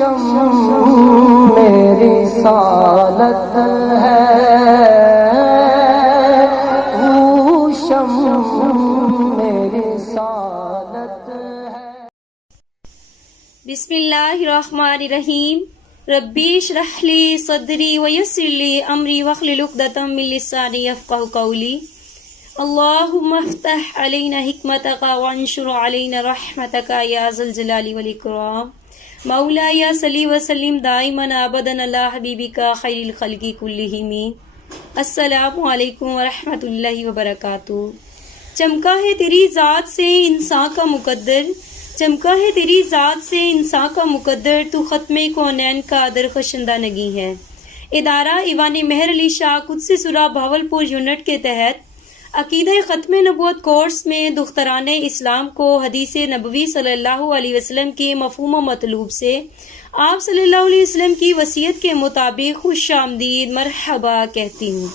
میری رسالت ہے، وہ میری رسالت ہے۔ بسم اللہ الرحمن الرحیم۔ ربی اشرح لی صدری ویسر لی امری واحلل عقدۃ من لسانی یفقہوا قولی۔ اللہم افتح علینا حکمتک وانشر علینا رحمتک یا ذا الجلال والاکرام۔ مولا یا صلی وسلم دائما ابدا علی حبیبک خیر الخلق کلہم۔ السلام علیکم ورحمۃ اللہ وبرکاتہ۔ چمکا ہے تیری ذات سے انسان کا مقدر، چمکا ہے تیری ذات سے انسان کا مقدر، تو ختم کونین کا درخشندہ نگی ہے۔ ادارہ ایوان مہر علی شاہ قدس سرا بھاولپور یونٹ کے تحت عقیدہ ختم نبوت کورس میں دختران اسلام کو حدیث نبوی صلی اللہ علیہ وسلم کے مفہوم و مطلوب سے آپ صلی اللہ علیہ وسلم کی وصیت کے مطابق خوش آمدید مرحبا کہتی ہوں۔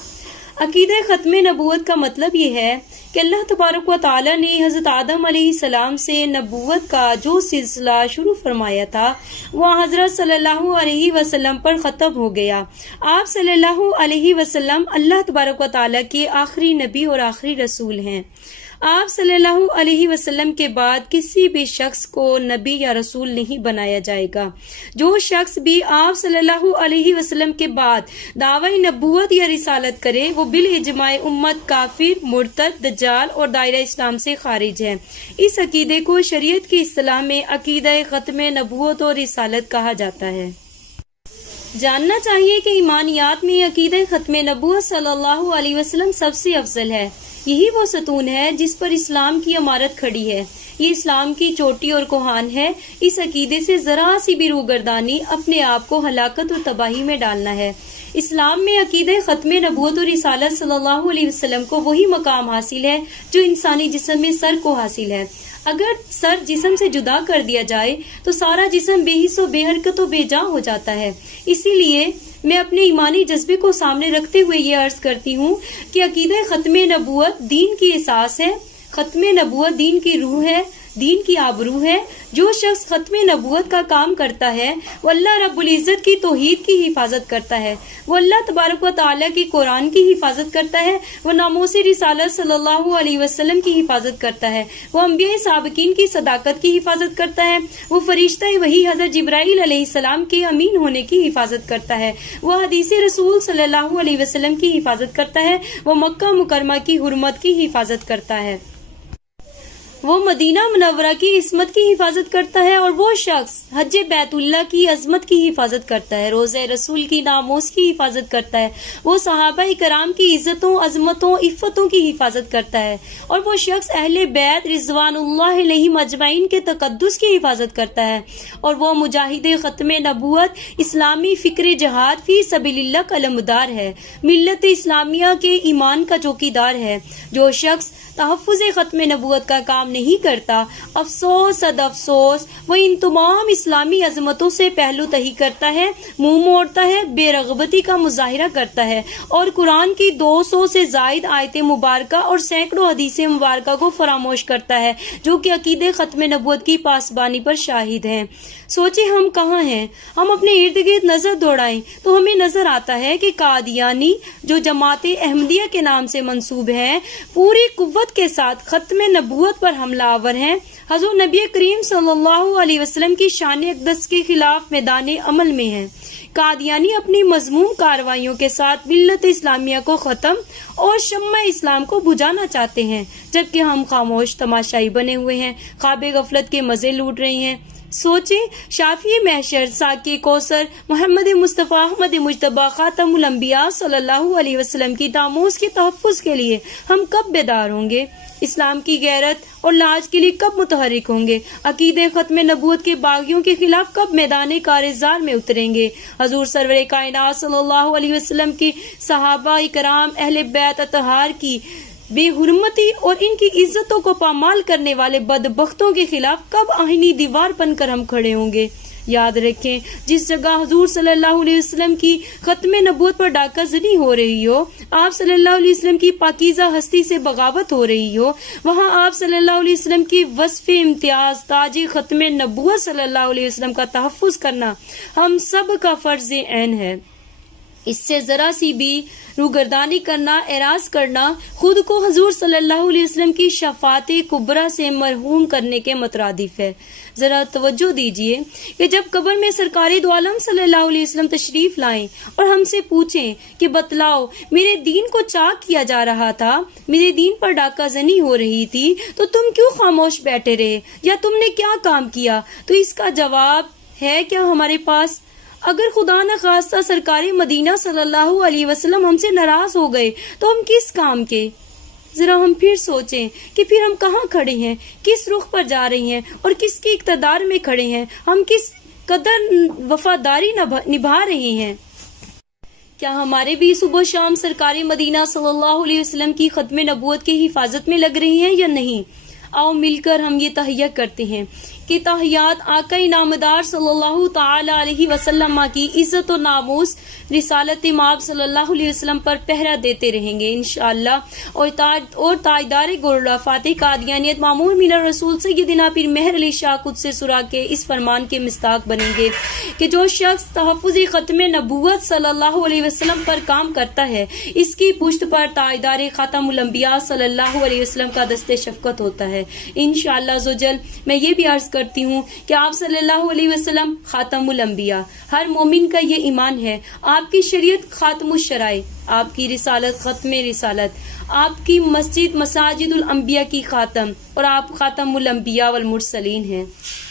عقیدہ ختم نبوت کا مطلب یہ ہے کہ اللہ تبارک و تعالی نے حضرت آدم علیہ السلام سے نبوت کا جو سلسلہ شروع فرمایا تھا وہ حضرت صلی اللہ علیہ وسلم پر ختم ہو گیا۔ آپ صلی اللہ علیہ وسلم اللہ تبارک و تعالی کے آخری نبی اور آخری رسول ہیں۔ آپ صلی اللہ علیہ وسلم کے بعد کسی بھی شخص کو نبی یا رسول نہیں بنایا جائے گا۔ جو شخص بھی آپ صلی اللہ علیہ وسلم کے بعد دعوی نبوت یا رسالت کرے وہ بالاجماع امت کافر، مرتد، دجال اور دائرہ اسلام سے خارج ہے۔ اس عقیدے کو شریعت کی اصطلاح میں عقیدہ ختم نبوت اور رسالت کہا جاتا ہے۔ جاننا چاہیے کہ ایمانیات میں عقیدہ ختم نبوت صلی اللہ علیہ وسلم سب سے افضل ہے۔ یہی وہ ستون ہے جس پر اسلام کی عمارت کھڑی ہے۔ یہ اسلام کی چوٹی اور کوہان ہے۔ اس عقیدے سے ذرا سی بھی روگردانی اپنے آپ کو ہلاکت اور تباہی میں ڈالنا ہے۔ اسلام میں عقیدہ ختم نبوت اور رسالت صلی اللہ علیہ وسلم کو وہی مقام حاصل ہے جو انسانی جسم میں سر کو حاصل ہے۔ اگر سر جسم سے جدا کر دیا جائے تو سارا جسم بے حس و بے حرکت و بے جاں ہو جاتا ہے۔ اسی لیے میں اپنے ایمانی جذبے کو سامنے رکھتے ہوئے یہ عرض کرتی ہوں کہ عقیدہ ختم نبوت دین کی اساس ہے، ختم نبوت دین کی روح ہے، دین کی آبرو ہے۔ جو شخص ختم نبوت کا کام کرتا ہے وہ اللہ رب العزت کی توحید کی حفاظت کرتا ہے، وہ اللہ تبارک و تعالیٰ کی قرآن کی حفاظت کرتا ہے، وہ ناموس رسالت صلی اللہ علیہ وسلم کی حفاظت کرتا ہے، وہ انبیاء سابقین کی صداقت کی حفاظت کرتا ہے، وہ فرشتہ وحی حضرت جبرائیل علیہ السلام کے امین ہونے کی حفاظت کرتا ہے، وہ حدیث رسول صلی اللہ علیہ وسلم کی حفاظت کرتا ہے، وہ مکہ مکرمہ کی حرمت کی حفاظت کرتا ہے، وہ مدینہ منورہ کی عصمت کی حفاظت کرتا ہے، اور وہ شخص حج بیت اللہ کی عظمت کی حفاظت کرتا ہے، روضہ رسول کی ناموس کی حفاظت کرتا ہے، وہ صحابہ کرام کی عزتوں، عظمتوں، عفتوں کی حفاظت کرتا ہے، اور وہ شخص اہل بیت رضوان اللہ علیہم اجمعین کے تقدس کی حفاظت کرتا ہے، اور وہ مجاہد ختم نبوت اسلامی فکر جہاد فی سبیل اللہ کا علمدار ہے، ملت اسلامیہ کے ایمان کا چوکیدار ہے۔ جو شخص تحفظ ختم نبوت کا کام نہیں کرتا، افسوس صد افسوس، وہ ان تمام اسلامی عظمتوں سے پہلو تہی کرتا ہے، منہ موڑتا ہے، بے رغبتی کا مظاہرہ کرتا ہے، اور قرآن کی 200 سے زائد آیت مبارکہ اور سینکڑوں حدیث مبارکہ کو فراموش کرتا ہے جو کہ عقیدہ ختم نبوت کی پاسبانی پر شاہد ہیں۔ سوچیں ہم کہاں ہیں؟ ہم اپنے ارد گرد نظر دوڑائیں تو ہمیں نظر آتا ہے کہ قادیانی جو جماعت احمدیہ کے نام سے منسوب ہیں پوری قوت کے ساتھ ختم نبوت پر حملہ آور ہیں، حضور نبی کریم صلی اللہ علیہ وسلم کی شان اقدس کے خلاف میدان عمل میں ہیں۔ قادیانی اپنی مذموم کارروائیوں کے ساتھ ملت اسلامیہ کو ختم اور شمع اسلام کو بجھانا چاہتے ہیں، جبکہ ہم خاموش تماشائی بنے ہوئے ہیں، خواب غفلت کے مزے لوٹ رہے ہیں۔ سوچیں، شافی محشر، ساقی کوثر، محمد مصطفیٰ احمد مجتبیٰ خاتم الانبیاء صلی اللہ علیہ وسلم کی ناموس کے تحفظ کے لیے ہم کب بیدار ہوں گے؟ اسلام کی غیرت اور لاج کے لیے کب متحرک ہوں گے؟ عقیدہ ختم نبوت کے باغیوں کے خلاف کب میدان کارزار میں اتریں گے؟ حضور سرور کائنات صلی اللہ علیہ وسلم کی صحابہ کرام اہل بیت اطہار کی بے حرمتی اور ان کی عزتوں کو پامال کرنے والے بدبختوں کے خلاف کب آہنی دیوار بن کر ہم کھڑے ہوں گے؟ یاد رکھیں جس جگہ حضور صلی اللہ علیہ وسلم کی ختم نبوت پر ڈاکہ زنی ہو رہی ہو، آپ صلی اللہ علیہ وسلم کی پاکیزہ ہستی سے بغاوت ہو رہی ہو، وہاں آپ صلی اللہ علیہ وسلم کی وصف امتیاز تاج ختم نبوت صلی اللہ علیہ وسلم کا تحفظ کرنا ہم سب کا فرض عین ہے۔ اس سے ذرا سی بھی روگردانی کرنا، اعراض کرنا خود کو حضور صلی اللہ علیہ وسلم کی شفاعت کبریٰ سے مرحوم کرنے کے مترادف ہے۔ ذرا توجہ دیجئے کہ جب قبر میں سرکار دو عالم صلی اللہ علیہ وسلم تشریف لائیں اور ہم سے پوچھیں کہ بتلاؤ میرے دین کو چاک کیا جا رہا تھا، میرے دین پر ڈاکہ زنی ہو رہی تھی، تو تم کیوں خاموش بیٹھے رہے یا تم نے کیا کام کیا؟ تو اس کا جواب ہے کیا ہمارے پاس؟ اگر خدا نہ خواستہ سرکار مدینہ صلی اللہ علیہ وسلم ہم سے ناراض ہو گئے تو ہم کس کام کے؟ ذرا ہم پھر سوچیں کہ پھر ہم کہاں کھڑے ہیں، کس رخ پر جا رہے ہیں اور کس کی اقتدار میں کھڑے ہیں، ہم کس قدر وفاداری نبھا رہے ہیں۔ کیا ہمارے بھی صبح شام سرکار مدینہ صلی اللہ علیہ وسلم کی ختم نبوت کی حفاظت میں لگ رہے ہیں یا نہیں؟ آؤ مل کر ہم یہ تہیہ کرتے ہیں کہ تحیات آقا نامدار صلی اللہ تعالی علیہ وسلم کی عزت و ناموس رسالت مآب صلی اللہ علیہ وسلم پر پہرا دیتے رہیں گے انشاءاللہ، اور تاجدار گولڈا فاتح قادیانیت مامون من الرسول سیدنا پیر مہر علی شاہ قدس سرا کے اس فرمان کے مصداق بنیں گے کہ جو شخص تحفظ ختم نبوت صلی اللہ علیہ وسلم پر کام کرتا ہے، اس کی پشت پر تاجدار خاتم الانبیاء صلی اللہ علیہ وسلم کا دست شفقت ہوتا ہے انشاءاللہ عزوجل۔ میں یہ بھی عرض کرتی ہوں کہ آپ صلی اللہ علیہ وسلم خاتم الانبیاء، ہر مومن کا یہ ایمان ہے۔ آپ کی شریعت خاتم الشرائع، آپ کی رسالت ختم رسالت، آپ کی مسجد مساجد الانبیاء کی خاتم، اور آپ خاتم الانبیاء والمرسلین ہیں۔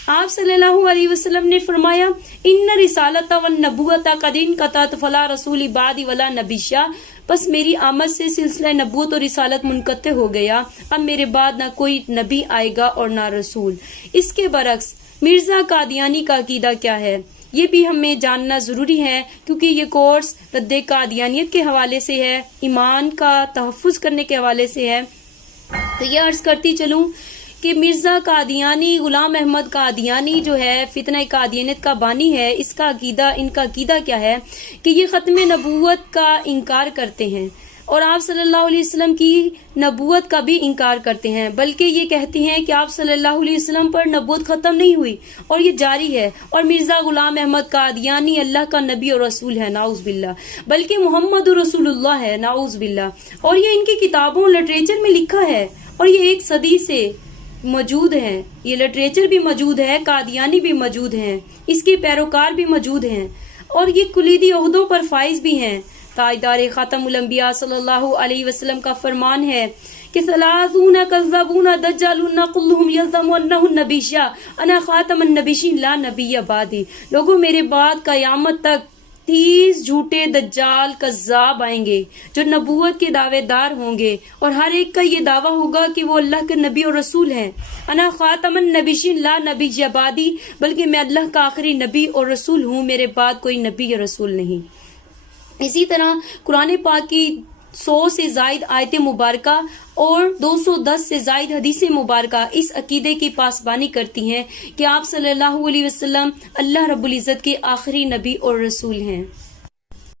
آپ صلی اللہ علیہ وسلم نے فرمایا ان رسالت والنبوت قد انقطعت فلا رسول بعد ولا نبی شاہ، بس میری آمد سے سلسلہ نبوت اور رسالت منقطع ہو گیا، اب میرے بعد نہ کوئی نبی آئے گا اور نہ رسول۔ اس کے برعکس مرزا قادیانی کا عقیدہ کیا ہے یہ بھی ہمیں جاننا ضروری ہے، کیونکہ یہ کورس رد قادیانیت کے حوالے سے ہے، ایمان کا تحفظ کرنے کے حوالے سے ہے۔ تو یہ عرض کرتی چلوں کہ مرزا قادیانی غلام احمد قادیانی جو ہے فتنہ قادیانیت کا بانی ہے، اس کا عقیدہ، ان کا عقیدہ کیا ہے کہ یہ ختم نبوت کا انکار کرتے ہیں اور آپ صلی اللہ علیہ وسلم کی نبوت کا بھی انکار کرتے ہیں، بلکہ یہ کہتے ہیں کہ آپ صلی اللہ علیہ وسلم پر نبوت ختم نہیں ہوئی اور یہ جاری ہے، اور مرزا غلام احمد قادیانی اللہ کا نبی اور رسول ہے نعوذ باللہ، بلکہ محمد رسول اللہ ہے نعوذ باللہ، اور یہ ان کی کتابوں لٹریچر میں لکھا ہے، اور یہ 1 صدی سے موجود ہیں، یہ لٹریچر بھی موجود ہے، قادیانی بھی موجود ہیں، اس کے پیروکار بھی موجود ہیں، اور یہ کلیدی عہدوں پر فائز بھی ہیں۔ تاجدار خاتم الانبیاء صلی اللہ علیہ وسلم کا فرمان ہے کہ 30 کذابون دجالون کلهم یزعم انه النبی انا خاتم النبیین لا نبی بعدی۔ لوگوں میرے بعد قیامت تک 30 جھوٹے دجال کذاب آئیں گے جو نبوت کے دعوے دار ہوں گے، اور ہر ایک کا یہ دعویٰ ہوگا کہ وہ اللہ کے نبی اور رسول ہیں۔ انا خاتم النبیین لا نبی بعدی، بلکہ میں اللہ کا آخری نبی اور رسول ہوں، میرے بعد کوئی نبی یا رسول نہیں۔ اسی طرح قرآن پاک کی 100 سے زائد آیت مبارکہ اور 210 سے زائد حدیث مبارکہ اس عقیدے کی پاسبانی کرتی ہیں کہ آپ صلی اللہ علیہ وسلم اللہ رب العزت کے آخری نبی اور رسول ہیں۔